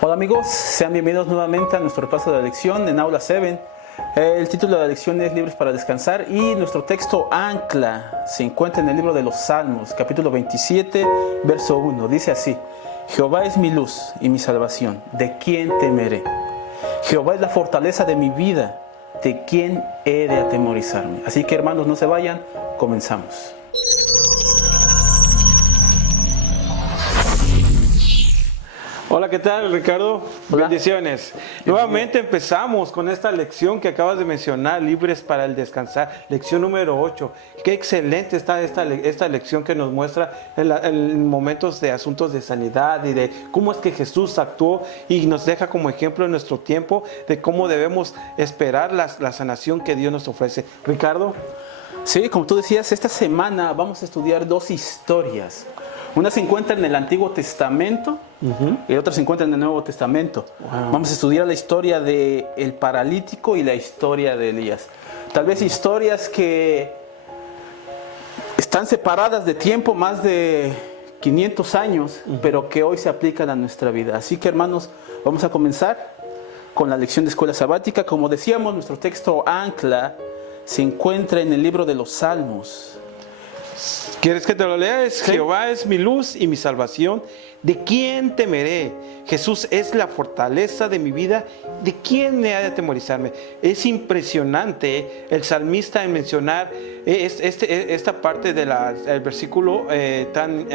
Hola amigos, sean bienvenidos nuevamente a nuestro repaso de la lección en Aula 7. El título de la lección es Libres para Descansar y nuestro texto ancla se encuentra en el libro de los Salmos, capítulo 27, verso 1. Dice así: Jehová es mi luz y mi salvación, ¿de quién temeré? Jehová es la fortaleza de mi vida, ¿de quién he de atemorizarme? Así que hermanos, no se vayan, comenzamos. Hola, ¿qué tal, Ricardo? Hola. Bendiciones. Nuevamente empezamos con esta lección que acabas de mencionar, Libres para el Descansar, lección número 8. Qué excelente está esta lección que nos muestra en momentos de asuntos de sanidad y de cómo es que Jesús actuó y nos deja como ejemplo en nuestro tiempo de cómo debemos esperar la sanación que Dios nos ofrece. Ricardo. Sí, como tú decías, esta semana vamos a estudiar dos historias. Una se encuentra en el Antiguo Testamento y otra se encuentra en el Nuevo Testamento. Wow. Vamos a estudiar la historia del paralítico y la historia de Elías. Tal vez historias que están separadas de tiempo, más de 500 años, pero que hoy se aplican a nuestra vida. Así que hermanos, vamos a comenzar con la lección de escuela sabática. Como decíamos, nuestro texto ancla se encuentra en el libro de los Salmos. ¿Quieres que te lo lea? Sí. Jehová es mi luz y mi salvación. ¿De quién temeré? Jesús es la fortaleza de mi vida. ¿De quién me ha de atemorizarme? Es impresionante el salmista en mencionar esta parte del versículo tan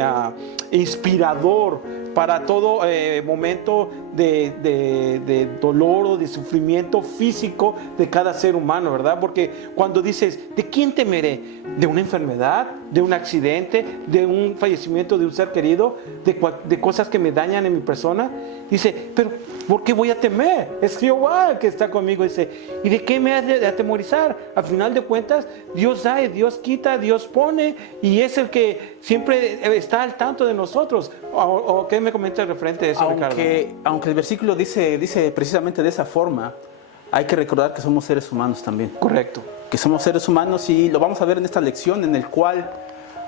inspirador para todo momento de dolor o de sufrimiento físico de cada ser humano, ¿verdad? Porque cuando dices, ¿de quién temeré? ¿De una enfermedad? ¿De un accidente? ¿De un fallecimiento de un ser querido? ¿De cosas que me dañan en mi persona? Dice, pero ¿por qué voy a temer? Es Jehová el que está conmigo. Dice, ¿y de qué me ha de atemorizar? Al final de cuentas, Dios da, Dios quita, Dios pone, y es el que siempre está al tanto de nosotros. ¿O qué me comentas referente a eso, Ricardo? Aunque el versículo dice precisamente de esa forma, hay que recordar que somos seres humanos también. Correcto. Que somos seres humanos y lo vamos a ver en esta lección, en el cual,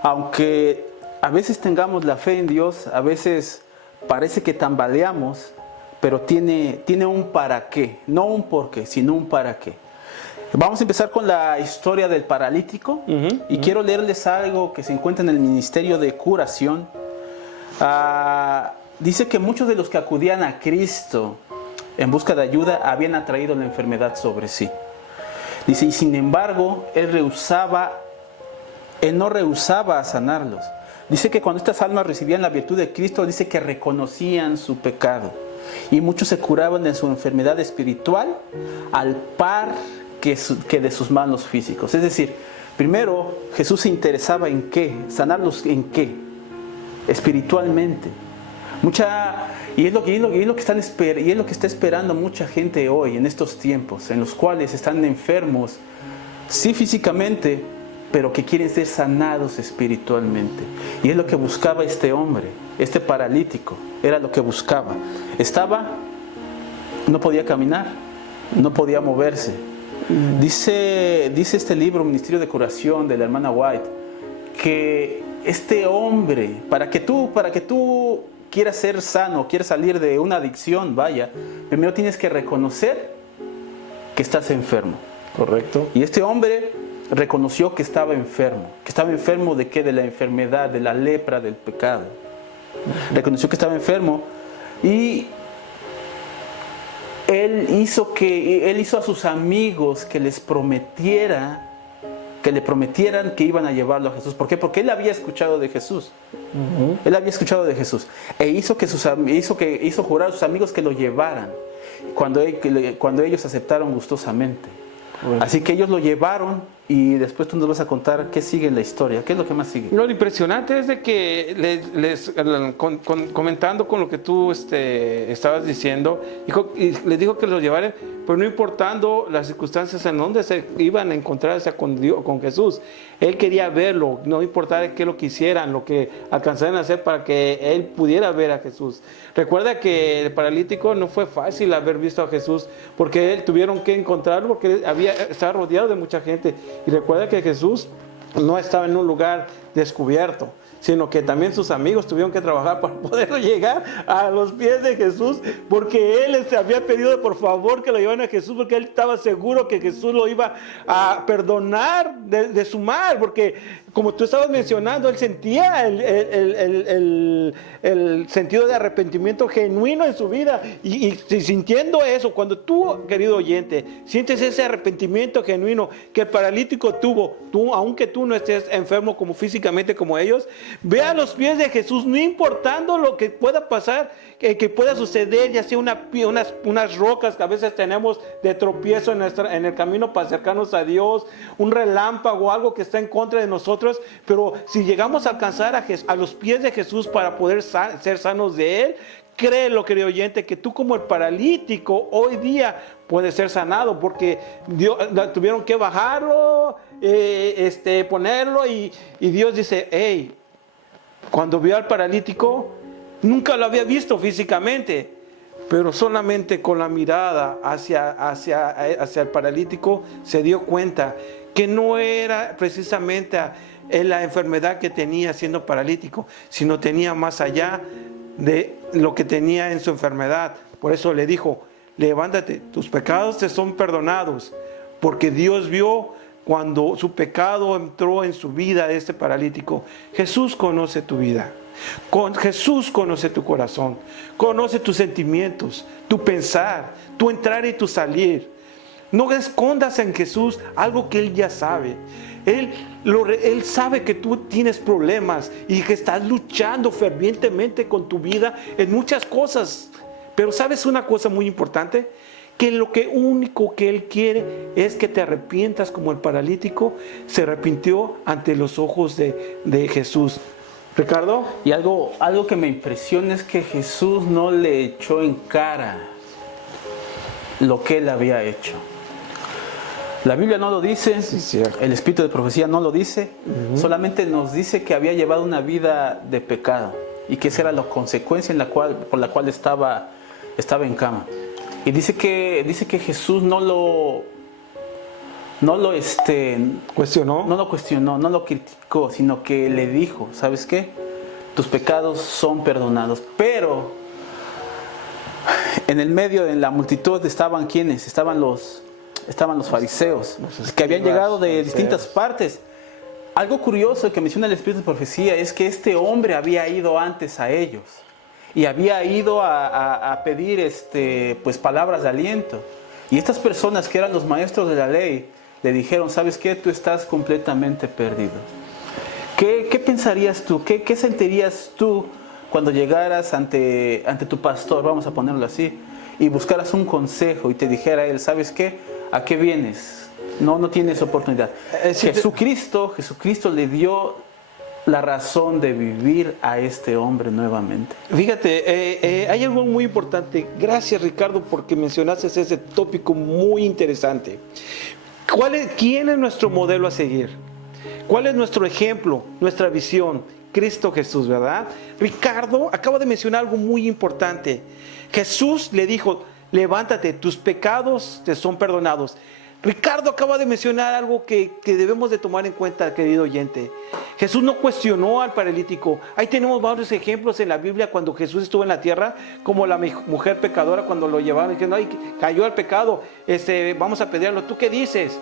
aunque a veces tengamos la fe en Dios, a veces parece que tambaleamos, pero tiene un para qué, no un por qué, sino un para qué. Vamos a empezar con la historia del paralítico y quiero leerles algo que se encuentra en el Ministerio de Curación. Dice que muchos de los que acudían a Cristo en busca de ayuda habían atraído la enfermedad sobre sí. Dice, y sin embargo, Él no rehusaba a sanarlos. Dice que cuando estas almas recibían la virtud de Cristo, dice que reconocían su pecado. Y muchos se curaban de su enfermedad espiritual al par que de sus malos físicos. Es decir, primero Jesús se interesaba en qué, sanarlos en qué, espiritualmente. Y es lo que está esperando mucha gente hoy, en estos tiempos, en los cuales están enfermos, sí físicamente, pero que quieren ser sanados espiritualmente. Y es lo que buscaba este hombre, este paralítico, era lo que buscaba. No podía caminar, no podía moverse. Dice este libro, Ministerio de Curación, de la hermana White, que este hombre, para que tú quieras ser sano, quieras salir de una adicción, vaya, primero tienes que reconocer que estás enfermo. Correcto. Y este hombre reconoció que estaba enfermo. ¿Que estaba enfermo de qué? De la enfermedad, de la lepra, del pecado. Reconoció que estaba enfermo y él hizo a sus amigos que le prometieran que iban a llevarlo a Jesús. ¿Por qué? Porque él había escuchado de Jesús. Él había escuchado de Jesús. E hizo jurar a sus amigos que lo llevaran cuando ellos aceptaron gustosamente. Así que ellos lo llevaron y después tú nos vas a contar qué sigue en la historia. ¿Qué es lo que más sigue? Lo impresionante es de que comentando con lo que tú estabas diciendo, y les dijo que los llevaran, pero no importando las circunstancias en donde se iban a encontrarse con Jesús. Él quería verlo, no importaba qué lo que hicieran, lo que alcanzaran a hacer para que él pudiera ver a Jesús. Recuerda que el paralítico no fue fácil haber visto a Jesús, porque él tuvieron que encontrarlo, porque estaba rodeado de mucha gente. Y recuerda que Jesús no estaba en un lugar descubierto, sino que también sus amigos tuvieron que trabajar para poder llegar a los pies de Jesús, porque él les había pedido por favor que lo llevaran a Jesús, porque él estaba seguro que Jesús lo iba a perdonar de su mal, porque como tú estabas mencionando, él sentía el sentido de arrepentimiento genuino en su vida, y sintiendo eso, cuando tú, querido oyente, sientes ese arrepentimiento genuino que el paralítico tuvo, aunque tú no estés enfermo como físicamente como ellos, ve a los pies de Jesús, no importando lo que pueda pasar, que pueda suceder, ya sea unas rocas que a veces tenemos de tropiezo en el camino para acercarnos a Dios, un relámpago, algo que está en contra de nosotros, pero si llegamos a alcanzar a los pies de Jesús para poder ser sanos de Él, créelo, querido oyente, que tú como el paralítico hoy día puedes ser sanado, porque tuvieron que bajarlo, ponerlo, y Dios dice, hey, cuando vio al paralítico, nunca lo había visto físicamente, pero solamente con la mirada hacia el paralítico se dio cuenta que no era precisamente la enfermedad que tenía siendo paralítico, sino tenía más allá de lo que tenía en su enfermedad. Por eso le dijo, levántate, tus pecados te son perdonados, porque Dios vio cuando su pecado entró en su vida de este paralítico. Jesús conoce tu vida. Jesús conoce tu corazón, conoce tus sentimientos, tu pensar, tu entrar y tu salir. No escondas en Jesús algo que Él ya sabe. Él sabe que tú tienes problemas y que estás luchando fervientemente con tu vida en muchas cosas. Pero ¿sabes una cosa muy importante? Que lo único que Él quiere es que te arrepientas como el paralítico se arrepintió ante los ojos de Jesús. Ricardo. Y algo que me impresiona es que Jesús no le echó en cara lo que Él había hecho. La Biblia no lo dice, sí, el espíritu de profecía no lo dice, solamente nos dice que había llevado una vida de pecado y que esa era la consecuencia por la cual estaba en cama. Y dice que Jesús no lo cuestionó, no lo criticó, sino que le dijo, ¿sabes qué? Tus pecados son perdonados. Pero en el medio de la multitud estaban ¿quiénes? Estaban los fariseos, que habían llegado de distintas partes. Algo curioso que menciona el espíritu de profecía es que este hombre había ido antes a ellos y había ido a pedir pues palabras de aliento. Y estas personas que eran los maestros de la ley le dijeron, ¿sabes qué? Tú estás completamente perdido. ¿Qué pensarías tú? ¿Qué sentirías tú cuando llegaras ante tu pastor, vamos a ponerlo así, y buscaras un consejo y te dijera él, ¿sabes qué? ¿A qué vienes? No tienes oportunidad. Jesucristo le dio la razón de vivir a este hombre nuevamente. Fíjate, hay algo muy importante. Gracias, Ricardo, porque mencionaste ese tópico muy interesante. ¿Quién es nuestro modelo a seguir? ¿Cuál es nuestro ejemplo, nuestra visión? Cristo Jesús, ¿verdad? Ricardo acaba de mencionar algo muy importante. Jesús le dijo, levántate, tus pecados te son perdonados. Ricardo acaba de mencionar algo que debemos de tomar en cuenta, querido oyente. Jesús no cuestionó al paralítico. Ahí tenemos varios ejemplos en la Biblia cuando Jesús estuvo en la tierra, como la mujer pecadora cuando lo llevaron, diciendo, ay, cayó al pecado, vamos a pedirlo. ¿Tú qué dices?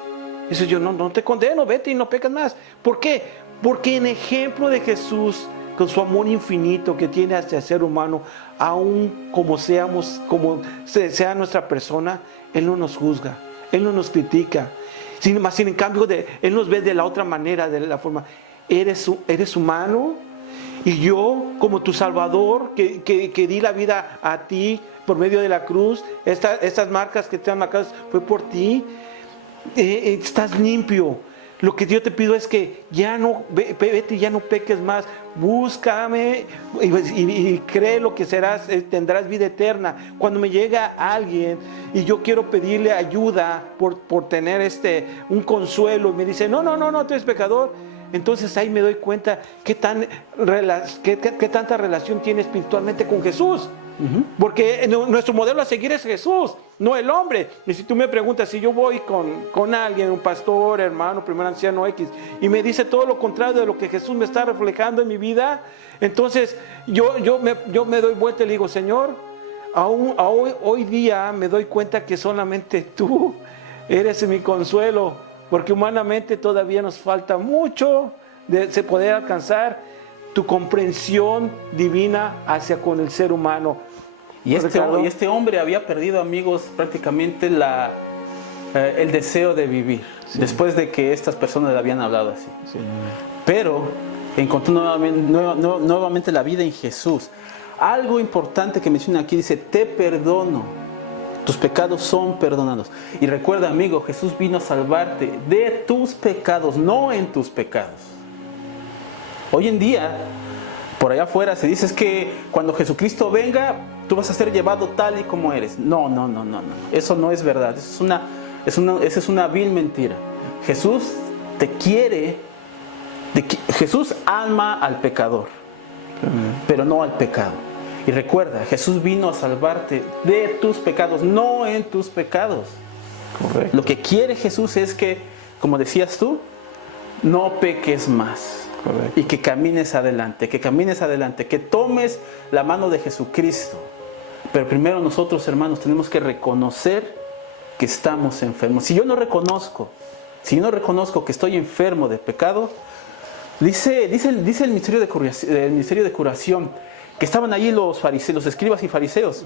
Dice, yo no te condeno, vete y no pecas más. ¿Por qué? Porque en ejemplo de Jesús, con su amor infinito que tiene hacia el ser humano, aún como seamos, como sea nuestra persona, Él no nos juzga, Él no nos critica. Sin en cambio, Él nos ve de la otra manera, de la forma, eres humano, y yo, como tu Salvador, que di la vida a ti por medio de la cruz, estas marcas que te han marcado fue por ti, estás limpio. Lo que yo te pido es que vete y ya no peques más. Búscame y cree lo que serás, tendrás vida eterna. Cuando me llega alguien y yo quiero pedirle ayuda por tener un consuelo, y me dice, no, tú eres pecador. Entonces ahí me doy cuenta qué tanta relación tiene espiritualmente con Jesús. Porque nuestro modelo a seguir es Jesús, no el hombre. Y si tú me preguntas, si yo voy con alguien, un pastor, hermano, primer anciano X, y me dice todo lo contrario de lo que Jesús me está reflejando en mi vida, entonces yo me doy vuelta y le digo, Señor, hoy día me doy cuenta que solamente tú eres mi consuelo, porque humanamente todavía nos falta mucho de poder alcanzar tu comprensión divina hacia con el ser humano. Y este hombre había perdido, amigos, prácticamente el deseo de vivir, después de que estas personas le habían hablado así. Sí. Pero encontró nuevamente la vida en Jesús. Algo importante que menciona aquí, dice, te perdono, tus pecados son perdonados. Y recuerda, amigo, Jesús vino a salvarte de tus pecados, no en tus pecados. Hoy en día, por allá afuera se dice es que cuando Jesucristo venga, tú vas a ser llevado tal y como eres. No. Eso no es verdad. Esa es una vil mentira. Jesús te quiere, Jesús ama al pecador, pero no al pecado. Y recuerda, Jesús vino a salvarte de tus pecados, no en tus pecados. Correcto. Lo que quiere Jesús es que, como decías tú, no peques más. Correcto. Y que camines adelante, que tomes la mano de Jesucristo. Pero primero nosotros, hermanos, tenemos que reconocer que estamos enfermos. Si yo no reconozco que estoy enfermo de pecado, dice el ministerio de curación, que estaban allí los fariseos, los escribas y fariseos,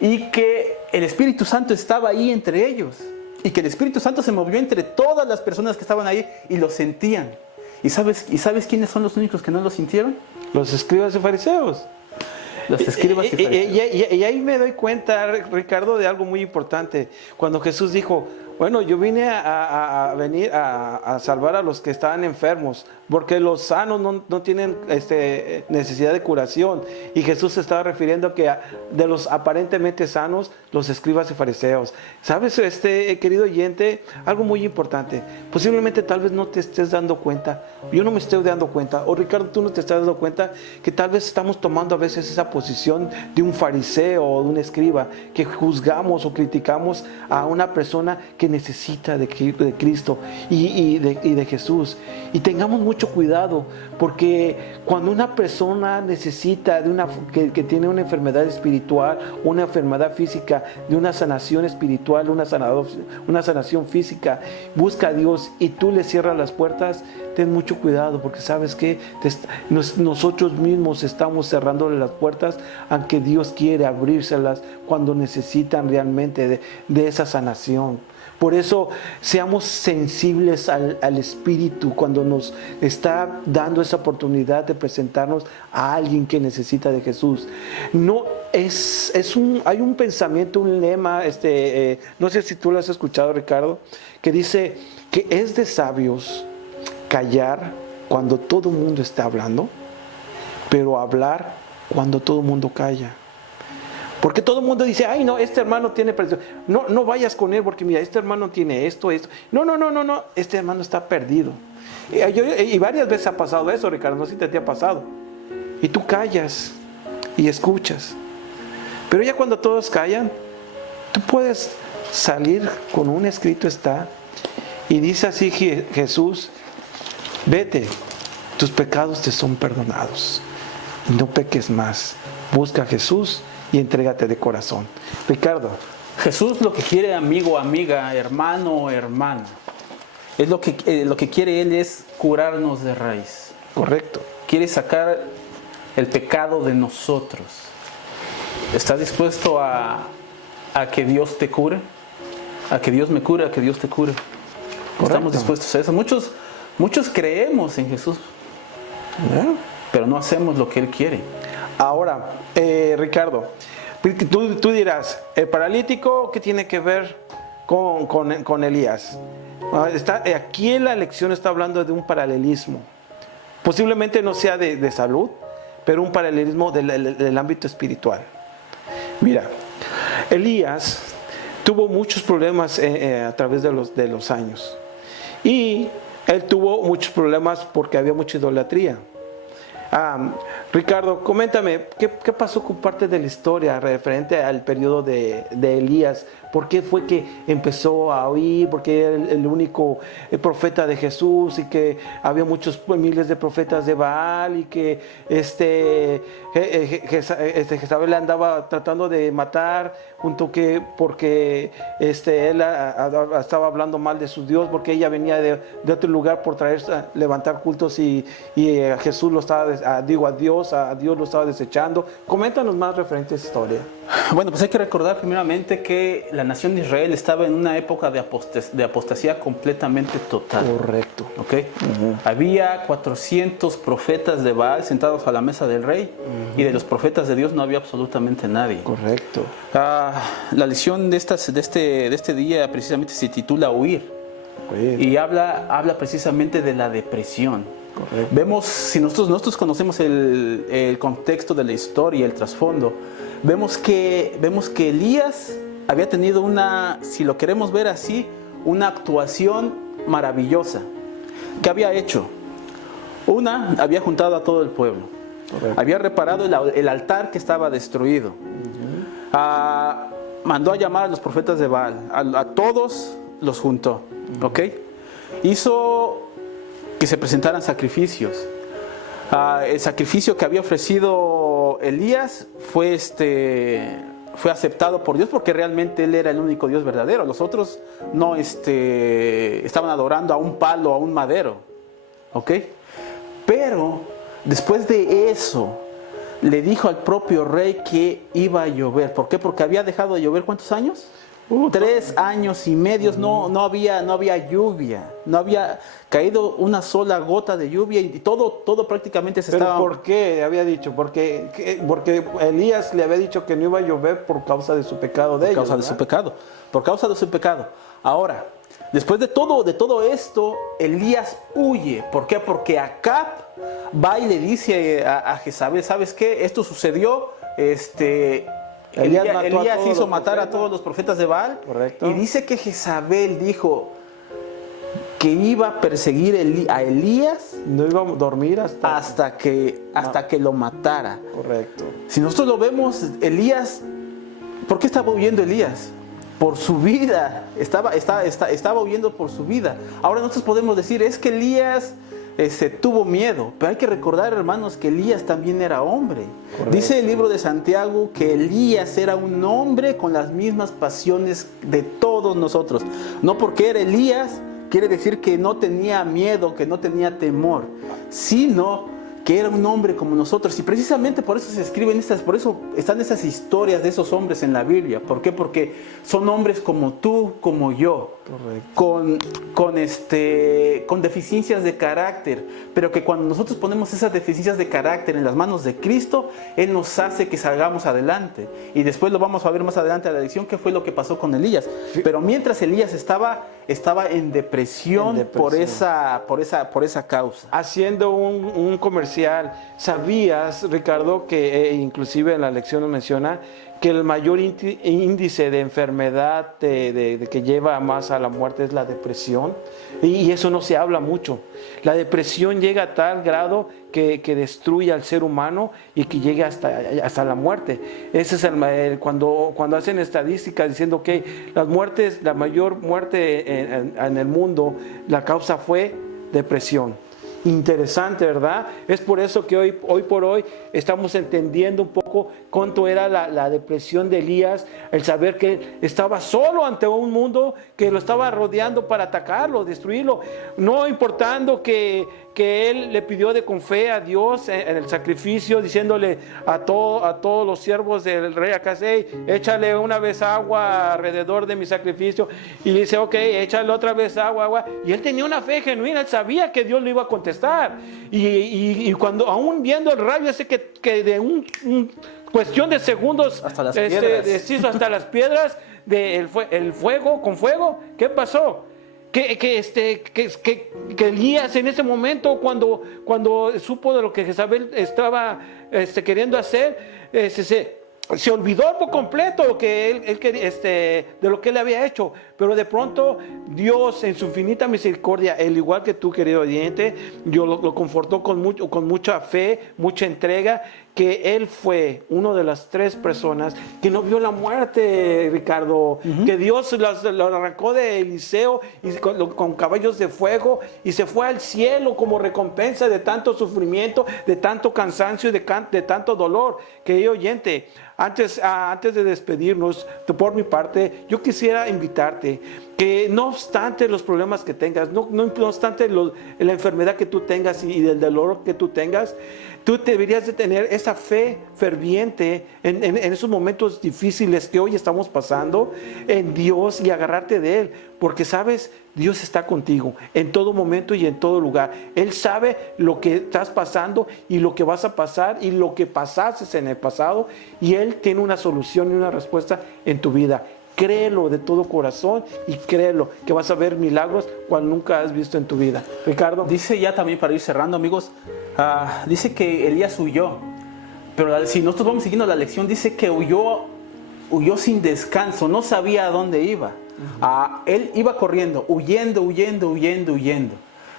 y que el Espíritu Santo estaba ahí entre ellos, y que el Espíritu Santo se movió entre todas las personas que estaban ahí y lo sentían. ¿Y sabes quiénes son los únicos que no lo sintieron? Los escribas y fariseos. Los escribas y fariseos. Y ahí me doy cuenta, Ricardo, de algo muy importante. Cuando Jesús dijo, bueno, yo vine a salvar a los que estaban enfermos, porque los sanos no tienen necesidad de curación. Y Jesús se estaba refiriendo a que de los aparentemente sanos, los escribas y fariseos. ¿Sabes, querido oyente? Algo muy importante. Posiblemente tal vez no te estés dando cuenta. Yo no me estoy dando cuenta. O Ricardo, tú no te estás dando cuenta que tal vez estamos tomando a veces esa posición de un fariseo o de un escriba, que juzgamos o criticamos a una persona que necesita de Cristo y de Jesús. Y tengamos mucho cuidado, porque cuando una persona necesita que tiene una enfermedad espiritual, una enfermedad física, de una sanación espiritual, una sanación física, busca a Dios y tú le cierras las puertas, ten mucho cuidado, porque sabes que nosotros mismos estamos cerrándole las puertas, aunque Dios quiere abrírselas cuando necesitan realmente de esa sanación. Por eso seamos sensibles al Espíritu cuando nos está dando esa oportunidad de presentarnos a alguien que necesita de Jesús. No hay un pensamiento, un lema, no sé si tú lo has escuchado, Ricardo, que dice que es de sabios callar cuando todo el mundo está hablando, pero hablar cuando todo el mundo calla. Porque todo el mundo dice, ay no, este hermano tiene presión. No vayas con él porque mira, este hermano tiene esto. No, este hermano está perdido. Y varias veces ha pasado eso, Ricardo, no sé si te ha pasado. Y tú callas y escuchas. Pero ya cuando todos callan, tú puedes salir con un escrito y dice así Jesús, vete, tus pecados te son perdonados. No peques más, busca a Jesús y entrégate de corazón. Ricardo. Jesús lo que quiere, amigo, amiga, hermano, hermana, es lo que quiere Él es curarnos de raíz. Correcto. Quiere sacar el pecado de nosotros. ¿Estás dispuesto a que Dios te cure? A que Dios me cure, a que Dios te cure. Correcto. Estamos dispuestos a eso. Muchos creemos en Jesús, pero no hacemos lo que Él quiere. Ahora, Ricardo, tú dirás, ¿el paralítico qué tiene que ver con Elías? Aquí en la lección está hablando de un paralelismo. Posiblemente no sea de salud, pero un paralelismo del ámbito espiritual. Mira, Elías tuvo muchos problemas a través de los años. Y él tuvo muchos problemas porque había mucha idolatría. Ricardo, coméntame, ¿qué pasó con parte de la historia referente al periodo de Elías? ¿Por qué fue que empezó a oír? Porque era el único profeta de Jesús y que había muchos miles de profetas de Baal y que Jezabel andaba tratando de matar porque él estaba hablando mal de su Dios, porque ella venía de otro lugar por levantar cultos y a Jesús lo estaba, a Dios lo estaba desechando. Coméntanos más referente a esa historia. Bueno, pues hay que recordar primeramente que la nación de Israel estaba en una época de apostasía completamente total. Correcto. ¿Ok? Había 400 profetas de Baal sentados a la mesa del rey, y de los profetas de Dios no había absolutamente nadie. Correcto. La lección de este día precisamente se titula Huir. Y habla precisamente de la depresión. Correcto. Vemos, si nosotros conocemos el contexto de la historia, el trasfondo, vemos que Elías había tenido si lo queremos ver así, una actuación maravillosa. ¿Qué había hecho? Había juntado a todo el pueblo. Correcto. Había reparado el altar que estaba destruido. Mandó a llamar a los profetas de Baal, a todos los juntó. ¿Ok? Hizo que se presentaran sacrificios. El sacrificio que había ofrecido Elías fue aceptado por Dios, porque realmente él era el único Dios verdadero. Los otros no estaban adorando a un palo, a un madero. ¿Ok? Pero después de eso le dijo al propio rey que iba a llover. ¿Por qué? Porque había dejado de llover ¿cuántos años? 3 años y medio. No había lluvia, no había caído una sola gota de lluvia, y todo prácticamente se estaba... ¿Pero por qué había dicho? Porque Elías le había dicho que no iba a llover por causa de su pecado Por causa de su pecado. Ahora, después de todo esto, Elías huye. ¿Por qué? Porque Acab va y le dice a Jezabel, ¿sabes qué? Esto sucedió, Elías hizo matar a todos los profetas de Baal. Correcto. Y dice que Jezabel dijo que iba a perseguir a Elías. No iba a dormir hasta que lo matara. Correcto. Si nosotros lo vemos, Elías, ¿por qué estaba huyendo Elías? Por su vida. Estaba huyendo por su vida. Ahora nosotros podemos decir, es que Elías tuvo miedo, pero hay que recordar, hermanos, que Elías también era hombre. Correcto. Dice el libro de Santiago que Elías era un hombre con las mismas pasiones de todos nosotros. No porque era Elías quiere decir que no tenía miedo, que no tenía temor, sino que era un hombre como nosotros. Y precisamente por eso se escriben por eso están esas historias de esos hombres en la Biblia. ¿Por qué? Porque son hombres como tú, como yo. Con deficiencias de carácter, pero que cuando nosotros ponemos esas deficiencias de carácter en las manos de Cristo, Él nos hace que salgamos adelante. Y después lo vamos a ver más adelante a la lección, qué fue lo que pasó con Elías. Pero mientras Elías estaba en depresión, por esa causa. Haciendo un comercial, ¿sabías, Ricardo, que inclusive en la lección nos menciona que el mayor índice de enfermedad que lleva más a la muerte es la depresión? Y eso no se habla mucho. La depresión llega a tal grado que destruye al ser humano y que llegue hasta la muerte. Ese es cuando hacen estadísticas diciendo que la mayor muerte en el mundo, la causa fue depresión. Interesante, ¿verdad? Es por eso que hoy por hoy estamos entendiendo un poco cuánto era la depresión de Elías, el saber que estaba solo ante un mundo que lo estaba rodeando para atacarlo, destruirlo, no importando que él le pidió con fe a Dios en el sacrificio, diciéndole a todos los siervos del rey Acaz, échale una vez agua alrededor de mi sacrificio, y dice, ok, échale otra vez agua, y él tenía una fe genuina, él sabía que Dios le iba a contestar, y cuando aún viendo el rayo ese que de cuestión de segundos hasta las piedras, deshizo hasta las piedras el fuego con fuego, ¿qué pasó? Que Elías en ese momento, cuando supo de lo que Jezabel estaba queriendo hacer, se olvidó por completo lo que él quería, de lo que él había hecho. Pero de pronto Dios, en su infinita misericordia, al igual que tú, querido oyente, Dios lo confortó con mucha fe, mucha entrega, que él fue una de las 3 personas que no vio la muerte, Ricardo. Que Dios lo arrancó de Eliseo y con caballos de fuego, y se fue al cielo como recompensa de tanto sufrimiento, de tanto cansancio y de tanto dolor. Querido oyente, antes de despedirnos, por mi parte, yo quisiera invitarte que no obstante los problemas que tengas, no obstante la enfermedad que tú tengas y el dolor que tú tengas, tú deberías de tener esa fe ferviente en esos momentos difíciles que hoy estamos pasando en Dios, y agarrarte de Él, porque sabes, Dios está contigo en todo momento y en todo lugar. Él sabe lo que estás pasando y lo que vas a pasar y lo que pasaste en el pasado, y Él tiene una solución y una respuesta en tu vida. Créelo de todo corazón y créelo que vas a ver milagros cual nunca has visto en tu vida. Ricardo. Dice ya también, para ir cerrando, amigos, dice que Elías huyó, pero si nosotros vamos siguiendo la lección, dice que huyó sin descanso, no sabía a dónde iba. Él iba corriendo, huyendo,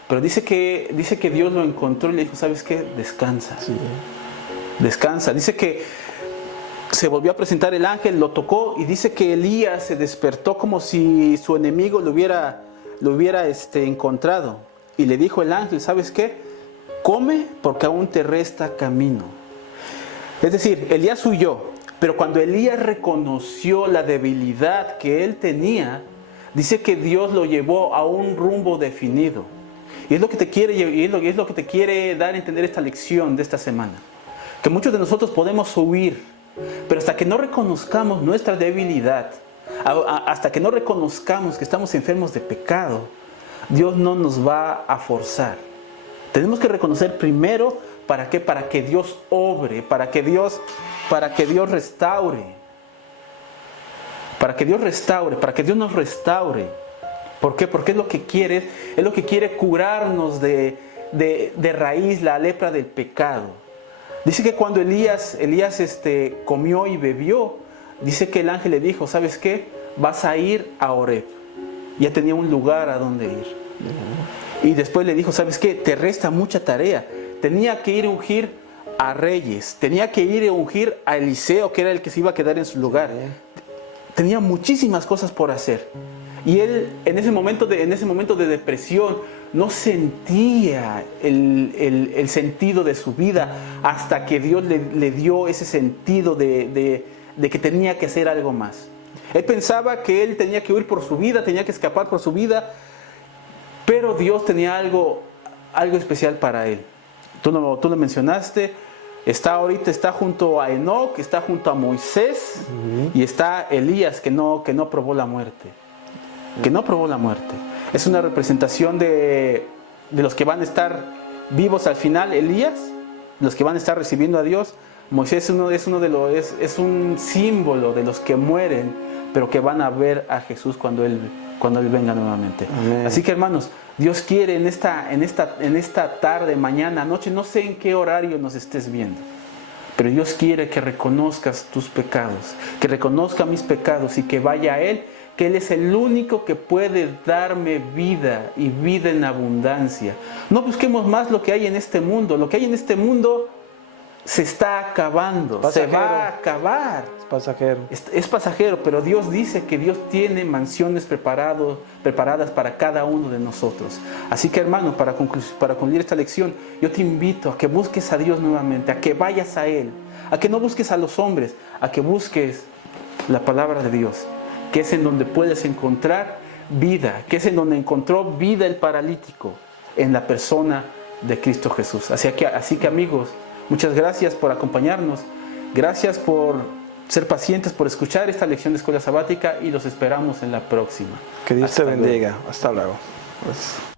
pero dice que Dios lo encontró y le dijo, ¿sabes qué? Descansa. Sí. Descansa. Dice que se volvió a presentar el ángel, lo tocó, y dice que Elías se despertó como si su enemigo lo hubiera encontrado. Y le dijo el ángel, ¿sabes qué? Come, porque aún te resta camino. Es decir, Elías huyó, pero cuando Elías reconoció la debilidad que él tenía, dice que Dios lo llevó a un rumbo definido. Y es lo que te quiere dar a entender esta lección de esta semana. Que muchos de nosotros podemos huir, pero hasta que no reconozcamos nuestra debilidad, hasta que no reconozcamos que estamos enfermos de pecado, Dios no nos va a forzar. Tenemos que reconocer primero, ¿para qué? Para que Dios obre, para que Dios restaure. Para que Dios nos restaure. ¿Por qué? Porque es lo que quiere curarnos de raíz la lepra del pecado. Dice que cuando Elías comió y bebió, dice que el ángel le dijo, ¿sabes qué? Vas a ir a Oreb. Ya tenía un lugar a donde ir. Y después le dijo, ¿sabes qué? Te resta mucha tarea. Tenía que ir a ungir a reyes. Tenía que ir a ungir a Eliseo, que era el que se iba a quedar en su lugar. Tenía muchísimas cosas por hacer. Y él, en ese momento de depresión, no sentía el sentido de su vida hasta que Dios le dio ese sentido de que tenía que hacer algo más. Él pensaba que él tenía que huir por su vida, tenía que escapar por su vida, pero Dios tenía algo especial para él. Tú lo mencionaste, está junto a Enoc, está junto a Moisés, y está Elías que no probó la muerte. Es una representación de los que van a estar vivos al final. Elías, los que van a estar recibiendo a Dios. Moisés es un símbolo de los que mueren, pero que van a ver a Jesús cuando Él venga nuevamente. Amén. Así que, hermanos, Dios quiere en esta tarde, mañana, noche, no sé en qué horario nos estés viendo, pero Dios quiere que reconozcas tus pecados, que reconozca mis pecados y que vaya a Él, que Él es el único que puede darme vida y vida en abundancia. No busquemos más lo que hay en este mundo. Lo que hay en este mundo se está acabando, se va a acabar. Es pasajero. Es pasajero, pero Dios dice que Dios tiene mansiones preparadas para cada uno de nosotros. Así que, hermano, para concluir esta lección, yo te invito a que busques a Dios nuevamente, a que vayas a Él, a que no busques a los hombres, a que busques la palabra de Dios, que es en donde puedes encontrar vida, que es en donde encontró vida el paralítico, en la persona de Cristo Jesús. Así que, amigos, muchas gracias por acompañarnos, gracias por ser pacientes, por escuchar esta lección de Escuela Sabática, y los esperamos en la próxima. Que Dios te bendiga. Hasta luego. Pues.